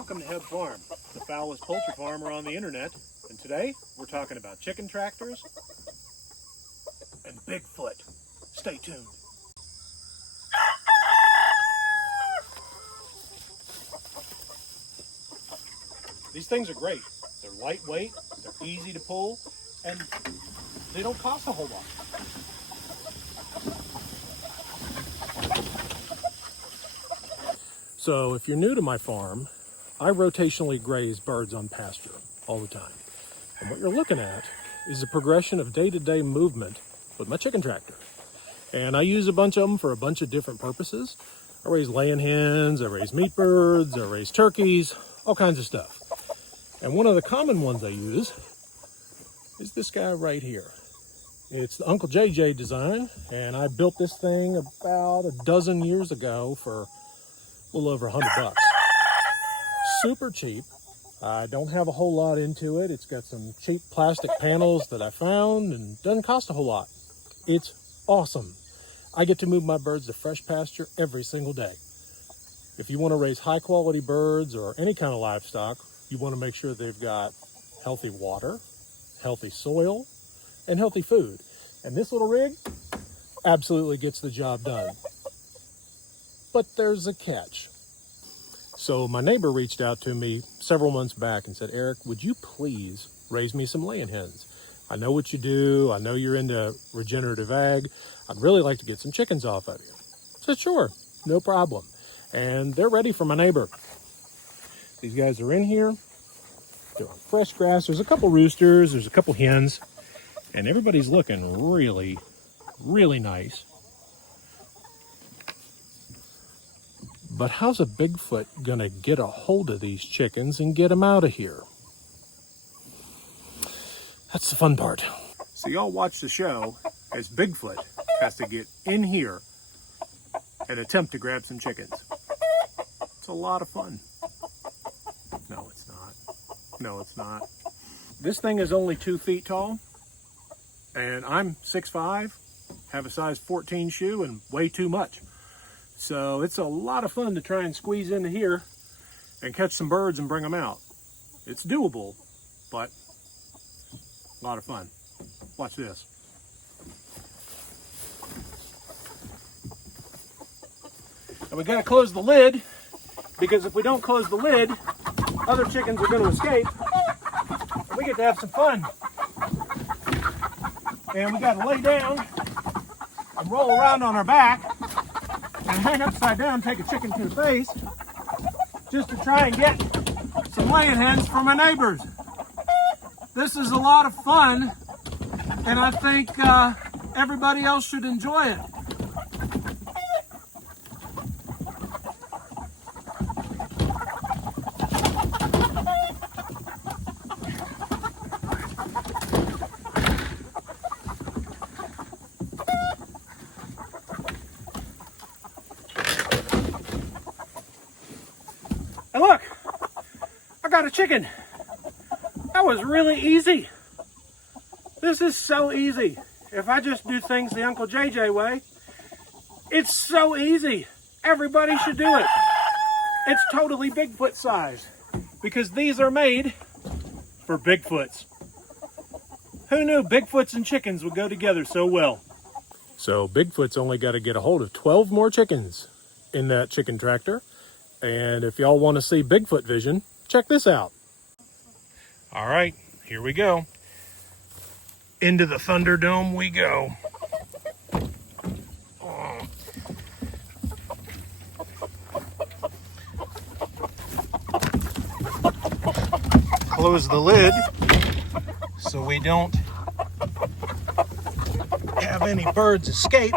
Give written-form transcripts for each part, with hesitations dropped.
Welcome to Heb Farm, the foulest poultry farmer on the internet. And today, we're talking about chicken tractors and Bigfoot. Stay tuned. These things are great. They're lightweight, they're easy to pull, and they don't cost a whole lot. So if you're new to my farm, I rotationally graze birds on pasture all the time. And what you're looking at is a progression of day-to-day movement with my chicken tractor. And I use a bunch of them for a bunch of different purposes. I raise laying hens, I raise meat birds, I raise turkeys, all kinds of stuff. And one of the common ones I use is this guy right here. It's the Uncle JJ design, and I built this thing about a dozen years ago for a little over $100. Super cheap. I don't have a whole lot into it. It's got some cheap plastic panels that I found and doesn't cost a whole lot. It's awesome. I get to move my birds to fresh pasture every single day. If you want to raise high quality birds or any kind of livestock, you want to make sure they've got healthy water, healthy soil, and healthy food. And this little rig absolutely gets the job done. But there's a catch. So my neighbor reached out to me several months back and said, Eric, would you please raise me some laying hens? I know what you do. I know you're into regenerative ag. I'd really like to get some chickens off of you. I said, sure, no problem. And they're ready for my neighbor. These guys are in here. They're on fresh grass. There's a couple roosters. There's a couple hens. And everybody's looking really, really nice. But how's a Bigfoot gonna get a hold of these chickens and get them out of here? That's the fun part. So y'all watch the show as Bigfoot has to get in here and attempt to grab some chickens. It's a lot of fun. No, it's not. No, it's not. This thing is only 2 feet tall, and I'm 6'5", have a size 14 shoe, and weigh too much. So it's a lot of fun to try and squeeze into here and catch some birds and bring them out. It's doable, but a lot of fun. Watch this. And we gotta close the lid, because if we don't close the lid, other chickens are gonna escape, and we get to have some fun. And we gotta lay down and roll around on our back and hang upside down, take a chicken to the face, just to try and get some laying hens for my neighbors. This is a lot of fun, and I think everybody else should enjoy it. And look, I got a chicken. That was really easy. This is so easy. If I just do things the Uncle JJ way, it's so easy. Everybody should do it. It's totally Bigfoot size, because these are made for Bigfoots. Who knew Bigfoots and chickens would go together so well? So Bigfoot's only got to get a hold of 12 more chickens in that chicken tractor. And if y'all want to see Bigfoot vision, check this out. All right, here we go. Into the Thunderdome we go. Close the lid so we don't have any birds escape.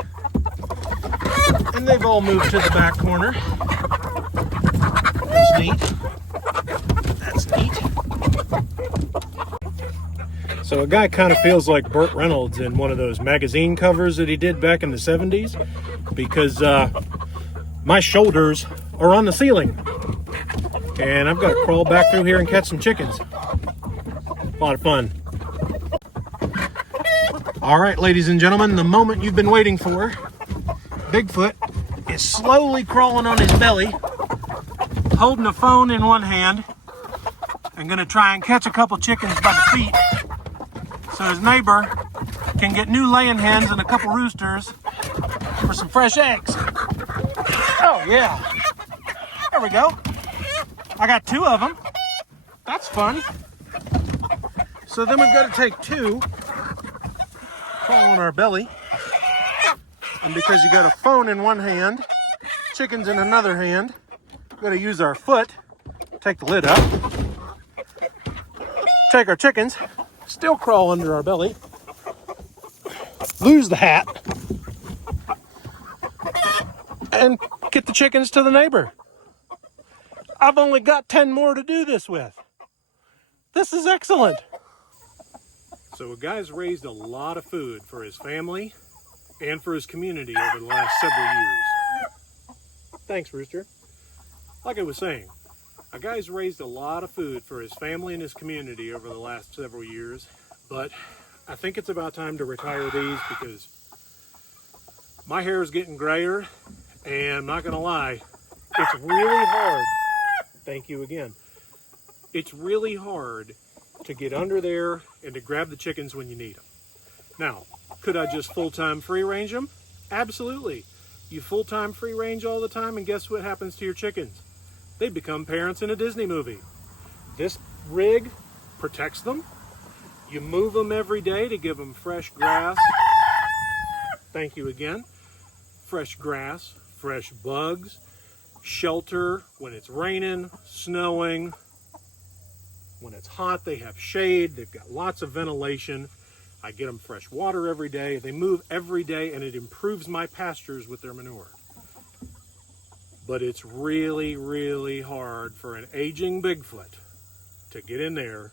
And they've all moved to the back corner. That's neat. That's neat. So a guy kind of feels like Burt Reynolds in one of those magazine covers that he did back in the 70s, because my shoulders are on the ceiling. And I've got to crawl back through here and catch some chickens. A lot of fun. All right, ladies and gentlemen, the moment you've been waiting for. Bigfoot is slowly crawling on his belly holding a phone in one hand and gonna try and catch a couple chickens by the feet so his neighbor can get new laying hens and a couple roosters for some fresh eggs. Oh yeah, there we go. I got 2 of them. That's fun. So then we've got to take 2, crawl on our belly, and because you got a phone in one hand, chickens in another hand, we've got to use our foot, take the lid up, take our chickens, still crawl under our belly, lose the hat, and get the chickens to the neighbor. I've only got 10 more to do this with. This is excellent. So a guy's raised a lot of food for his family and for his community over the last several years. Thanks, Rooster. Like I was saying, a guy's raised a lot of food for his family and his community over the last several years, but I think it's about time to retire these because my hair is getting grayer, and I'm not gonna lie, it's really hard. Thank you again. It's really hard to get under there and to grab the chickens when you need them. Now, could I just full-time free range them? Absolutely. You full-time free range all the time, and guess what happens to your chickens? They become parents in a Disney movie. This rig protects them. You move them every day to give them fresh grass. Thank you again. Fresh grass, fresh bugs, shelter when it's raining, snowing. When it's hot, they have shade. They've got lots of ventilation. I get them fresh water every day. They move every day, and it improves my pastures with their manure. But it's really, really hard for an aging Bigfoot to get in there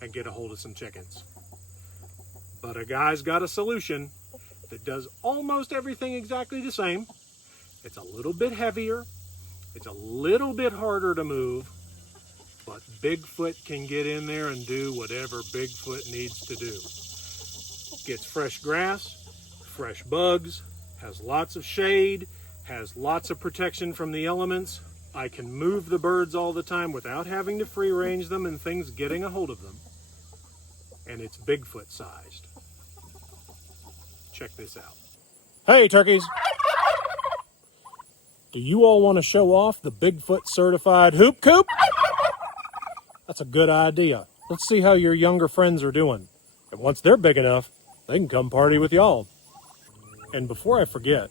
and get a hold of some chickens. But a guy's got a solution that does almost everything exactly the same. It's a little bit heavier. It's a little bit harder to move, but Bigfoot can get in there and do whatever Bigfoot needs to do. Gets fresh grass, fresh bugs, has lots of shade, has lots of protection from the elements. I can move the birds all the time without having to free range them and things getting a hold of them. And it's Bigfoot sized. Check this out. Hey turkeys! Do you all want to show off the Bigfoot certified hoop coop? That's a good idea. Let's see how your younger friends are doing. And once they're big enough, they can come party with y'all. And before I forget,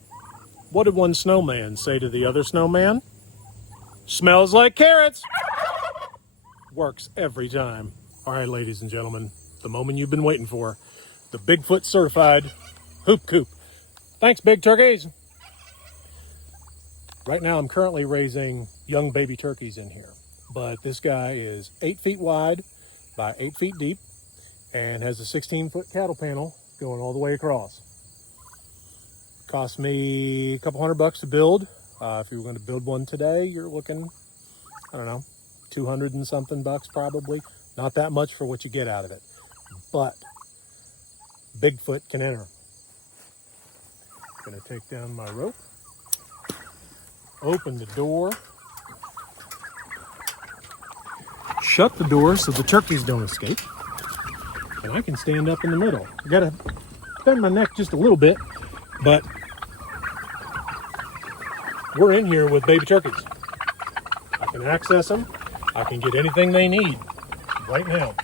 what did one snowman say to the other snowman? Smells like carrots! Works every time. All right, ladies and gentlemen, the moment you've been waiting for, the Bigfoot certified hoop coop. Thanks, big turkeys. Right now, I'm currently raising young baby turkeys in here, but this guy is 8 feet wide by 8 feet deep and has a 16-foot cattle panel going all the way across. Cost me a couple $100 to build. If you were going to build one today, you're looking, I don't know, 200 and something bucks probably. Not that much for what you get out of it, but Bigfoot can enter. Gonna take down my rope, open the door, shut the door so the turkeys don't escape, and I can stand up in the middle. I gotta bend my neck just a little bit, but we're in here with baby turkeys. I can access them. I can get anything they need right now.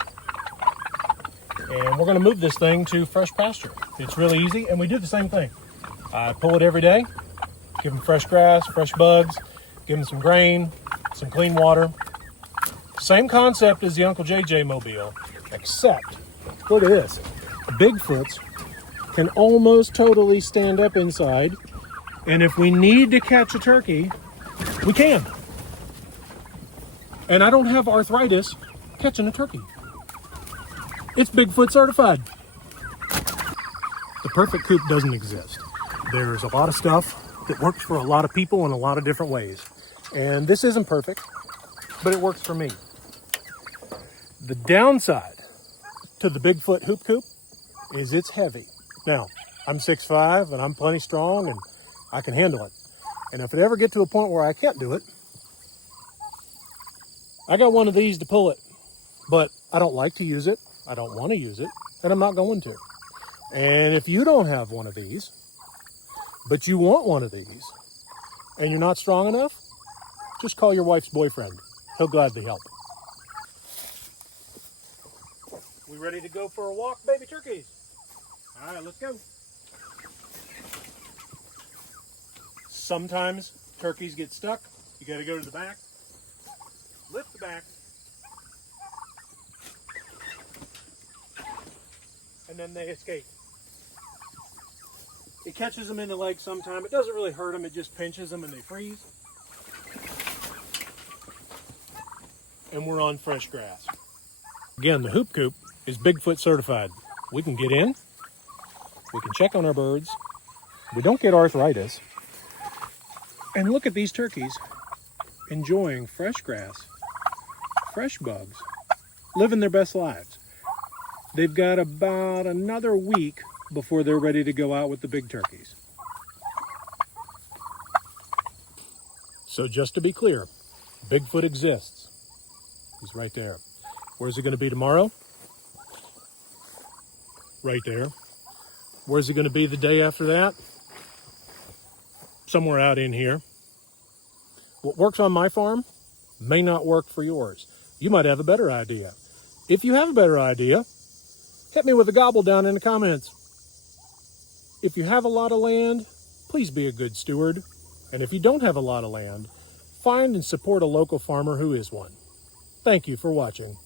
And we're gonna move this thing to fresh pasture. It's really easy, and we do the same thing. I pull it every day, give them fresh grass, fresh bugs, give them some grain, some clean water. Same concept as the Uncle JJ mobile, except, look at this. Bigfoots can almost totally stand up inside, and if we need to catch a turkey, we can. And I don't have arthritis catching a turkey. It's Bigfoot certified. The perfect coop doesn't exist. There's a lot of stuff that works for a lot of people in a lot of different ways. And this isn't perfect, but it works for me. The downside to the Bigfoot hoop coop is it's heavy. Now, I'm 6'5" and I'm plenty strong and I can handle it. And if it ever gets to a point where I can't do it, I got one of these to pull it, but I don't like to use it. I don't want to use it, and I'm not going to. And if you don't have one of these, but you want one of these, and you're not strong enough, just call your wife's boyfriend. He'll gladly help. We ready to go for a walk, baby turkeys? All right, let's go. Sometimes turkeys get stuck. You got to go to the back, lift the back, and then they escape. It catches them in the leg sometime. It doesn't really hurt them. It just pinches them and they freeze. And we're on fresh grass. Again, the Hoop Coop is Bigfoot certified. We can get in. We can check on our birds. We don't get arthritis. And look at these turkeys enjoying fresh grass, fresh bugs, living their best lives. They've got about another week before they're ready to go out with the big turkeys. So just to be clear, Bigfoot exists. He's right there. Where's he going to be tomorrow? Right there. Where's he going to be the day after that? Somewhere out in here. What works on my farm may not work for yours. You might have a better idea. If you have a better idea, hit me with a gobble down in the comments. If you have a lot of land, please be a good steward. And if you don't have a lot of land, find and support a local farmer who is one. Thank you for watching.